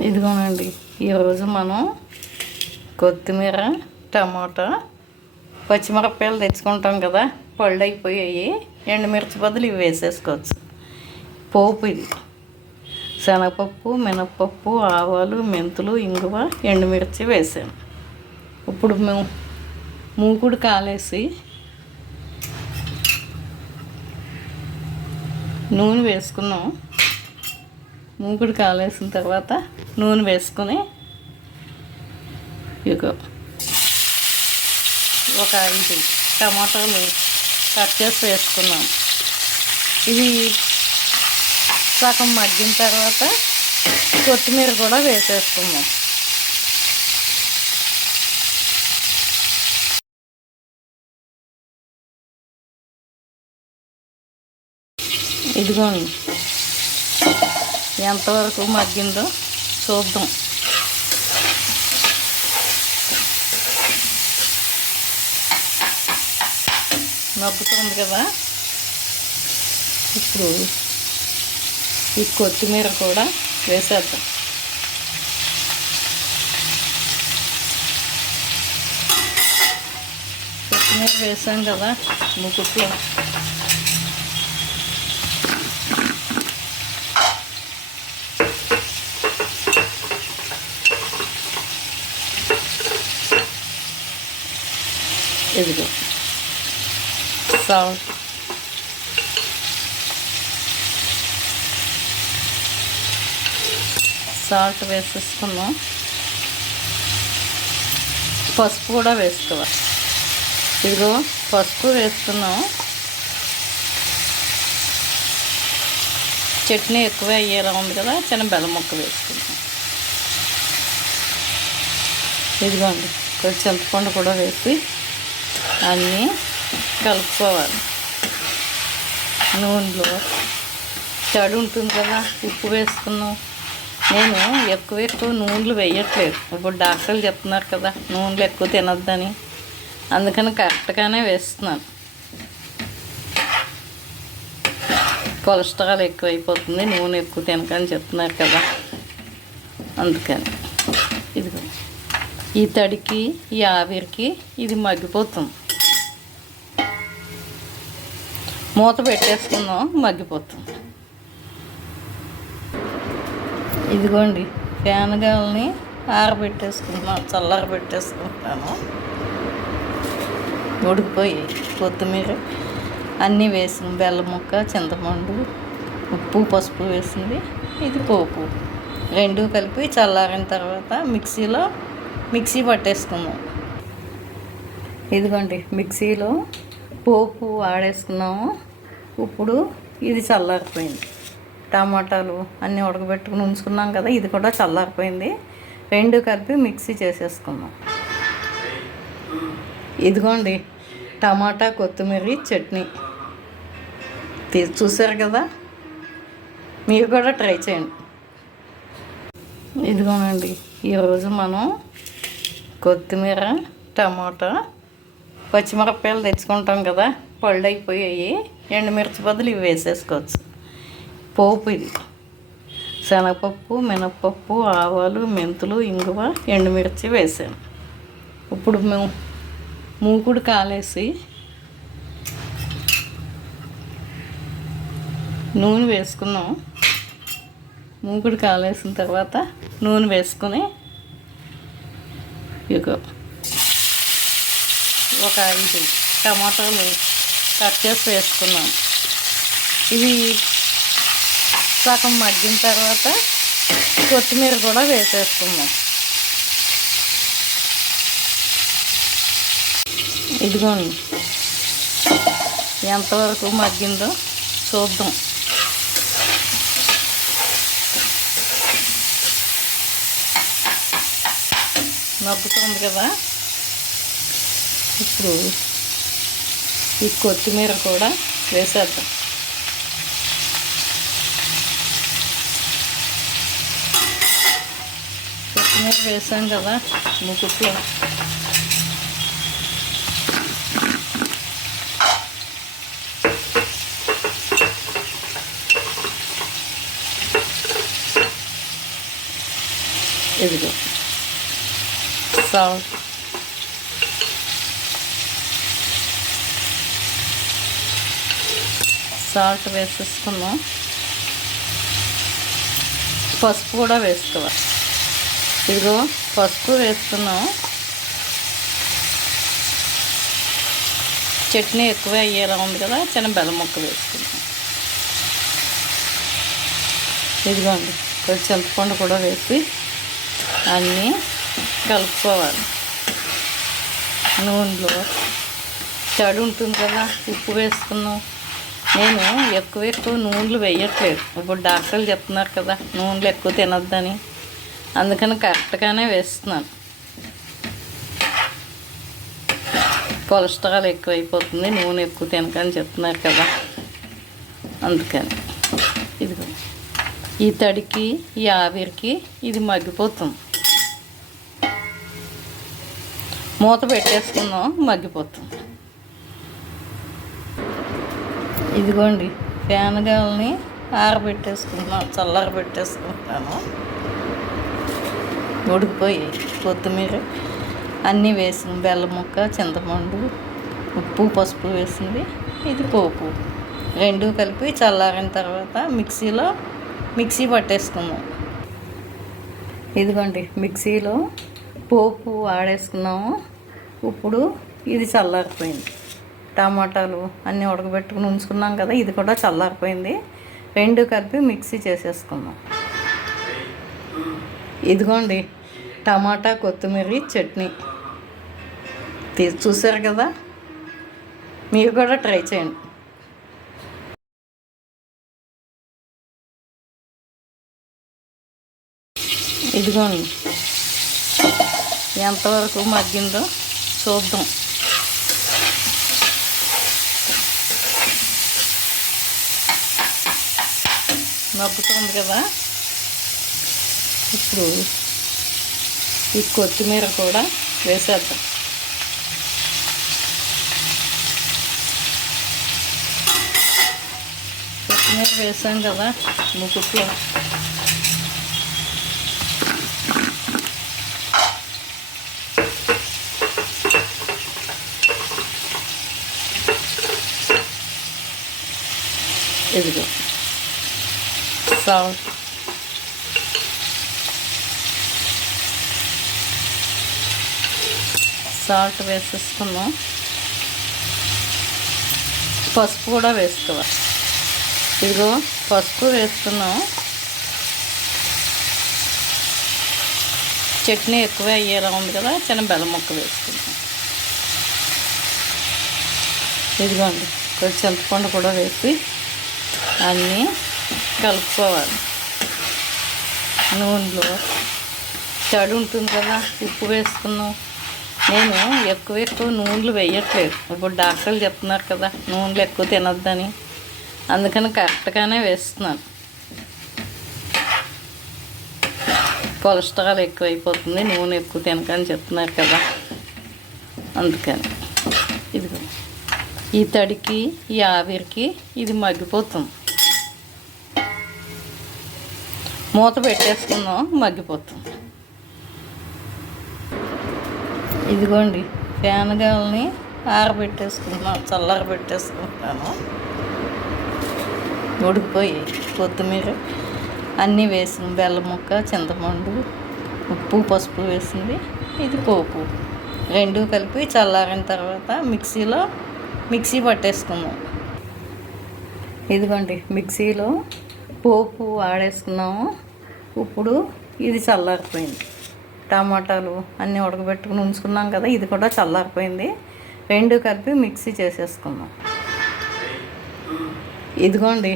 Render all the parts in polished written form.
ఇదిగోనండి, ఈరోజు మనం కొత్తిమీర, టమాటా, పచ్చిమిరపకాయలు తెచ్చుకుంటాం కదా, పళ్ళు అయిపోయాయి. ఎండుమిర్చి బదులు ఇవి వేసేసుకోవచ్చు. పోపు ఇది శనగపప్పు, మినప్పప్పు, ఆవాలు, మెంతులు, ఇంగువ, ఎండుమిర్చి వేసాను. ఇప్పుడు మేము మూకుడు కాలేసి నూనె వేసుకున్నాం. మూకుడు కాలేసిన తర్వాత నూనె వేసుకొని ఇక ఒక 5 టమాటాలు కట్ చేసి వేసుకున్నాం. ఇవి సగం మగ్గిన తర్వాత కొత్తిమీర కూడా వేసేసుకున్నాం. ఇదిగోండి, ఎంతవరకు మగ్గిందో చూద్దాం. మగ్గుతుంది కదా, ఇప్పుడు ఈ కొత్తిమీర కూడా వేసేద్దాం. కొత్తిమీర వేసాం కదా ముక్కుట్లో. ఇదిగో సాల్ట్ వేసేసుకున్నాం. పసుపు కూడా వేసుకోవాలి. ఇదిగో పసుపు వేసుకున్నాం. చట్నీ ఎక్కువ అయ్యేలా ఉంది కదా, చిన్న బెల్లం ముక్క వేసుకున్నాం. ఇదిగోండి, కొంచెం చింతపండు కూడా వేసి అన్నీ కలుపుకోవాలి. నూనెలో తడి ఉంటుంది కదా, ఉప్పు వేసుకున్నాం. నేను ఎక్కువ నూనెలు వేయట్లేదు. ఇప్పుడు డాక్టర్లు చెప్తున్నారు కదా నూనెలు ఎక్కువ తినొద్దని, అందుకని కరెక్ట్గానే వేస్తున్నాను. కొలెస్ట్రాల్ ఎక్కువైపోతుంది నూనె ఎక్కువ తినకని చెప్తున్నారు కదా, అందుకని. ఇదిగో ఈ తడికి, ఈ ఆవిరికి ఇది మగ్గిపోతుంది. మూత పెట్టేసుకుందాం, మగ్గిపోతుంది. ఇదిగోండి, ఫ్యాన్ గాలిని ఆరబెట్టేసుకుంటున్నాను, చల్లారబెట్టేసుకుంటున్నాను. ఉడికిపోయి కొత్తిమీర అన్నీ వేసింది, బెల్లం ముక్క, చింతపండు, ఉప్పు, పసుపు వేసింది. ఇది పోపు, రెండు కలిపి చల్లారిన తర్వాత మిక్సీ పట్టేసుకుందాం. ఇదిగోండి, మిక్సీలో పోపు ఆడేసుకున్నాము. ఇప్పుడు ఇది చల్లారిపోయింది. టమాటాలు అన్నీ ఉడకబెట్టుకుని ఉంచుకున్నాం కదా, ఇది కూడా చల్లారిపోయింది. రెండు కలిపి మిక్సీ చేసేసుకుందాం. ఇదిగోండి, టమాటా కొత్తిమీర చట్నీ చూసారు కదా, మీరు కూడా ట్రై చేయండి. ఇదిగోనండి, ఈరోజు మనం కొత్తిమీర, టమాటా, పచ్చిమిరపకాయలు తెచ్చుకుంటాం కదా, పళ్ళు అయిపోయాయి. ఎండుమిర్చి బదులు ఇవి వేసేసుకోవచ్చు. పోపు ఇది శనగపప్పు, మినప్పప్పు, ఆవాలు, మెంతులు, ఇంగువ, ఎండుమిర్చి వేసాను. ఇప్పుడు మేము మూకుడు కాలేసి నూనె వేసుకున్నాం. మూకుడు కాలేసిన తర్వాత నూనె వేసుకొని ఇక ఒక 5 టమాటాలు కట్ చేసి వేసుకున్నాం. ఇవి సగం మగ్గిన తర్వాత కొత్తిమీర కూడా వేసేసుకున్నాం. ఇదిగోండి, ఎంతవరకు మగ్గిందో చూద్దాం. మగ్గుతుంది కదా, ఇప్పుడు ఈ కొత్తిమీర కూడా వేసేద్దాం. కొత్తిమీర వేసాం కదా ముక్కుట్లో. ఇదిగో సాల్ట్, సాల్ట్ వేసేసుకున్నాం. పసుపు కూడా వేసుకోవాలి. ఇదిగో పసుపు వేసుకున్నాం. చట్నీ ఎక్కువ అయ్యేలా ఉంది కదా, చిన్న బెల్లం ముక్క వేసుకున్నాం. ఇదిగోండి కొంచెం చింతపండు కూడా వేసి అన్నీ కలుపుకోవాలి. నూనెలో తడి ఉంటుంది కదా, ఉప్పు వేసుకున్నాం. నేను ఎక్కువ నూనెలు వేయట్లేదు. ఇప్పుడు డాక్టర్లు చెప్తున్నారు కదా నూనెలు ఎక్కువ తినొద్దని, అందుకని కరెక్ట్గానే వేస్తున్నాను. కొలెస్ట్రాల్ ఎక్కువైపోతుంది నూనె ఎక్కువ తినకని చెప్తున్నారు కదా, అందుకని. ఇదిగో ఈ తడికి ఈ ఆవిరికి ఇది మగ్గిపోతుంది. మూత పెట్టేసుకుందాం, మగ్గిపోతుంది. ఇదిగోండి ఫ్యాన్ గాలిని ఆరబెట్టేసుకుంటున్నాను, చల్లారబెట్టేసుకుంటున్నాను. ఉడికిపోయి కొత్తిమీర అన్నీ వేసిన బెల్లం ముక్క, చింతపండు, ఉప్పు, పసుపు వేసింది. ఇది పోపు రెండు కలిపి చల్లారిన తర్వాత మిక్సీ పట్టేసుకున్నాం. ఇదిగోండి మిక్సీలో పోపు ఆడేసుకున్నాము. ఇప్పుడు ఇది చల్లారిపోయింది. టమాటాలు అన్నీ ఉడకబెట్టుకుని ఉంచుకున్నాం కదా, ఇది కూడా చల్లారిపోయింది. రెండు కలిపి మిక్సీ చేసేసుకున్నాం. ఇదిగోండి టమాటా కొత్తిమీర చట్నీ చూసారు కదా, మీరు కూడా ట్రై చేయండి. ఇదిగోండి ఎంతవరకు మగ్గిందో చూద్దాం. మగ్గుతుంది కదా, ఇప్పుడు ఈ కొత్తిమీర కూడా వేసేద్దాం. కొత్తిమీర వేసాం కదా ముకుట్లో, ఇదిగో సాల్ట్, సాల్ట్ వేసేసుకున్నాం. పసుపు కూడా వేసుకోవాలి. ఇదిగో పసుపు వేసుకున్నాం. చట్నీ ఎక్కువ అయ్యేలా ఉంది కదా, చిన్న బెల్లం ముక్క వేసుకున్నాం. ఇదిగోండి కొంచెం చింతపండు కూడా వేసి అన్నీ కలుపుకోవాలి. నూనెలో తడి ఉంటుంది కదా, ఉప్పు వేసుకున్నాం. నేను ఎక్కువ నూనెలు వేయట్లేదు. ఇప్పుడు డాక్టర్లు చెప్తున్నారు కదా నూనెలు ఎక్కువ తినొద్దని, అందుకని కరెక్ట్గానే వేస్తున్నాను. కొలెస్ట్రాల్ ఎక్కువైపోతుంది నూనె ఎక్కువ తినకని చెప్తున్నారు కదా, అందుకని. ఇదిగో ఈ తడికి ఈ ఆవిరికి ఇది మగ్గిపోతుంది. మూత పెట్టేసుకుందాం, మగ్గిపోతుంది. ఇదిగోండి ఫ్యాన్ గాలిని ఆరబెట్టేసుకుంటున్నాను, చల్లారబెట్టేసుకుంటున్నాను. ఉడికిపోయి కొత్తిమీర అన్నీ వేసిన బెల్లం ముక్క, చింతపండు, ఉప్పు, పసుపు వేసింది. ఇది పోపు రెండు కలిపి చల్లారిన తర్వాత మిక్సీ పట్టేసుకుందాం. ఇదిగోండి మిక్సీలో పోపు ఆడేసుకున్నాము. ఇప్పుడు ఇది చల్లారిపోయింది. టమాటాలు అన్నీ ఉడకబెట్టుకుని ఉంచుకున్నాం కదా, ఇది కూడా చల్లారిపోయింది. రెండు కలిపి మిక్సీ చేసేసుకుందాం. ఇదిగోండి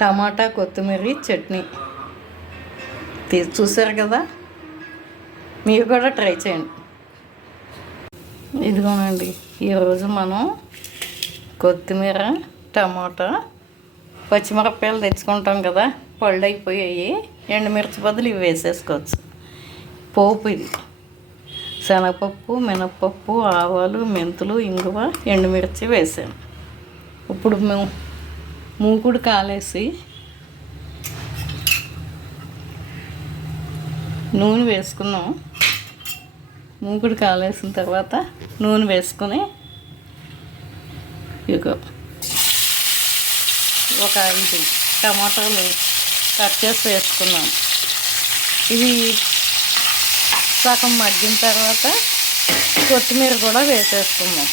టమాటా కొత్తిమీర చట్నీ చూసారు కదా, మీరు కూడా ట్రై చేయండి. ఇదిగోనండి ఈరోజు మనం కొత్తిమీర, టమాటా, పచ్చిమిరపకాయలు తెచ్చుకుంటాం కదా, పళ్ళు అయిపోయాయి. ఎండుమిర్చి బదులు ఇవి వేసేసుకోవచ్చు. పోపు ఇది శనగపప్పు, మినప్పప్పు, ఆవాలు, మెంతులు, ఇంగువ, ఎండుమిర్చి వేసాను. ఇప్పుడు మేము మూకుడు కాలేసి నూనె వేసుకున్నాం. మూకుడు కాలేసిన తర్వాత నూనె వేసుకొని ఇక ఒక 5 టమాటాలు కట్ చేసి వేసుకున్నాం. ఇది సగం మగ్గిన తర్వాత కొత్తిమీర కూడా వేసేసుకున్నాం.